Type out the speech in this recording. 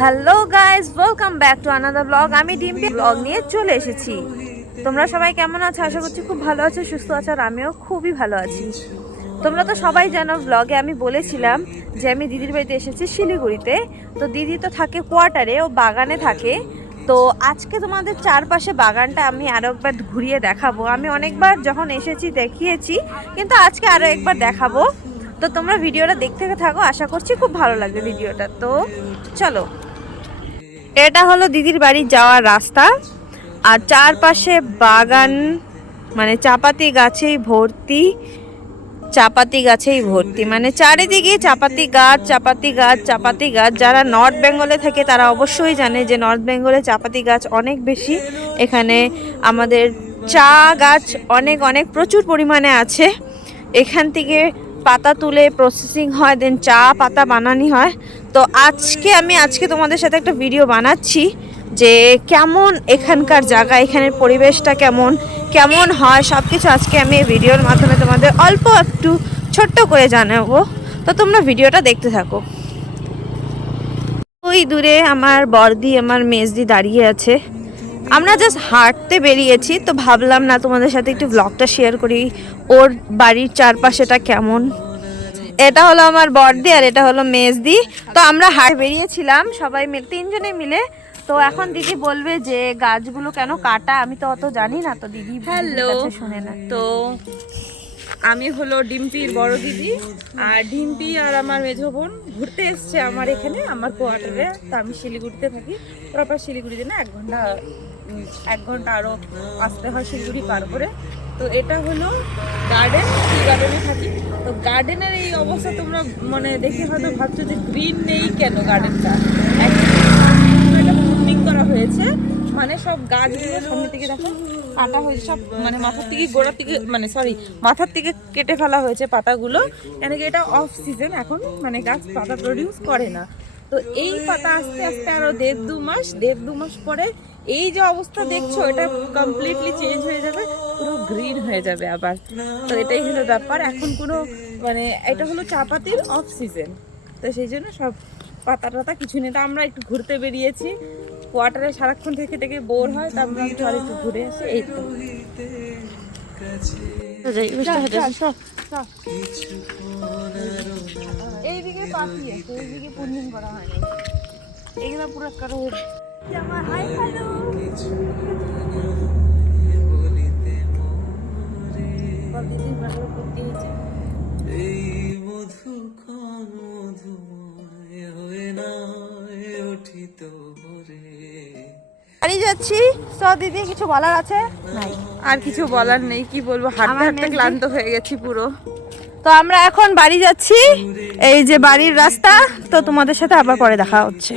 Hello guys, welcome back to another blog. আমি Dimpy blog নিয়ে চলে এসেছি। তোমরা সবাই কেমন আছো? আশা করছি খুব ভালো আছো, সুস্থ আছো, আর আমিও খুবই ভালো আছি। তোমরা তো সবাই জানো, ব্লগে আমি বলেছিলাম যে আমি দিদির বাড়িতে এসেছি শিলিগুড়িতে। তো দিদি তো থাকে কোয়ার্টারে, ও বাগানে থাকে। তো আজকে তোমাদের চারপাশে বাগানটা আমি আরও একবার ঘুরিয়ে দেখাবো। আমি অনেকবার যখন এসেছি দেখিয়েছি, কিন্তু আজকে আরও একবার দেখাবো। তো তোমরা ভিডিওটা দেখতে থাকো, আশা করছি খুব ভালো লাগবে ভিডিওটা। তো চলো, এটা হলো দিদির বাড়ি যাওয়ার রাস্তা, আর চারপাশে বাগান, মানে চাপাতি গাছেই ভর্তি। চাপাতি গাছেই ভর্তি, মানে চারিদিকে চাপাতি গাছ, চাপাতি গাছ, চাপাতি গাছ। যারা নর্থ বেঙ্গলে থাকে তারা অবশ্যই জানে যে নর্থ বেঙ্গলে চাপাতি গাছ অনেক বেশি। এখানে আমাদের চা গাছ অনেক অনেক প্রচুর পরিমাণে আছে। এখান থেকে পাতা তুলে প্রসেসিং হয়, দেন চা পাতা বানানি হয়। তো আজকে তোমাদের সাথে একটা ভিডিও বানাচ্ছি যে কেমন এখানকার জায়গা, এখানের পরিবেশটা কেমন কেমন হয়, সব কিছু আজকে আমি এই ভিডিওর মাধ্যমে তোমাদের অল্প একটু ছোট্ট করে জানাবো। তো তোমরা ভিডিওটা দেখতে থাকো। ওই দূরে আমার বর্দি, আমার মেজদি দাঁড়িয়ে আছে। আমরা জাস্ট হাঁটতে বেরিয়েছি, তো ভাবলাম না তোমাদের সাথে একটু ব্লগটা শেয়ার করি, ওর বাড়ির চারপাশেটা কেমন। এটা হলো আমার বর্দি আর এটা হলো মেজদি। তো আমরা হাঁটতে বেরিয়েছিলাম সবাই মিলে, তিনজনে মিলে। তো এখন দিদি বলবে যে গাছগুলো কেন কাটা, আমি তো অত জানি না। তো দিদি হ্যালো, শুনে না। তো আমি হলো ডিম্পির বড় দিদি, আর ডিম্পি আর আমার মেজো বোন ঘুরতে এসছে আমার এখানে, আমার কোয়ার্টারে। তো আমি শিলিগুড়িতে থাকি, প্রপার শিলিগুড়িতে না, 1 ঘন্টা আরও আসতে হয় শিলিগুড়ি পার করে। তো এটা হলো গার্ডেন, টি গার্ডেনে থাকি। তো গার্ডেনের এই অবস্থা তোমরা মানে দেখে হয়তো ভাবছো যে গ্রিন নেই কেন গার্ডেনটা। এটা প্রুনিং করা হয়েছে, মানে সব গাছগুলো সামনে থেকে দেখো কাটা হয়েছে, সব মানে মাথার থেকে গোড়ার থেকে, মানে সরি মাথার থেকে কেটে ফেলা হয়েছে পাতাগুলো। কেন কি এটা অফ সিজন এখন, মানে গাছ পাতা প্রডিউস করে না। তো এই পাতা আস্তে আস্তে আরো দেড় দু মাস পরে এই যে অবস্থা দেখছো, এটা কমপ্লিটলি চেঞ্জ হয়ে যাবে, পুরো গ্রিন হয়ে যাবে আবার। তো এটাই হলো ব্যাপার। এখন কোনো মানে এটা হলো চাপাতির অফ সিজন, তো সেই জন্য সব পাতা টাতা কিছু নেই। তো আমরা একটু ঘুরতে বেরিয়েছি, কোয়ার্টারে সারাক্ষণ থেকে থেকে বোর হয়, তো আমরা চল একটু ঘুরে আসি। এই তো এইদিকে পাখি আছে, এইদিকে পূর্ণিম করা হয় না, এগুলো পুরো কারো বাড়ি যাচ্ছি। তো দিদি কিছু বলার আছে? নাই, আর কিছু বলার নেই, কি বলবো, হাঁটতে হাঁটতে ক্লান্ত হয়ে গেছি পুরো। তো আমরা এখন বাড়ি যাচ্ছি, এই যে বাড়ির রাস্তা। তো তোমাদের সাথে আবার পরে দেখা হচ্ছে।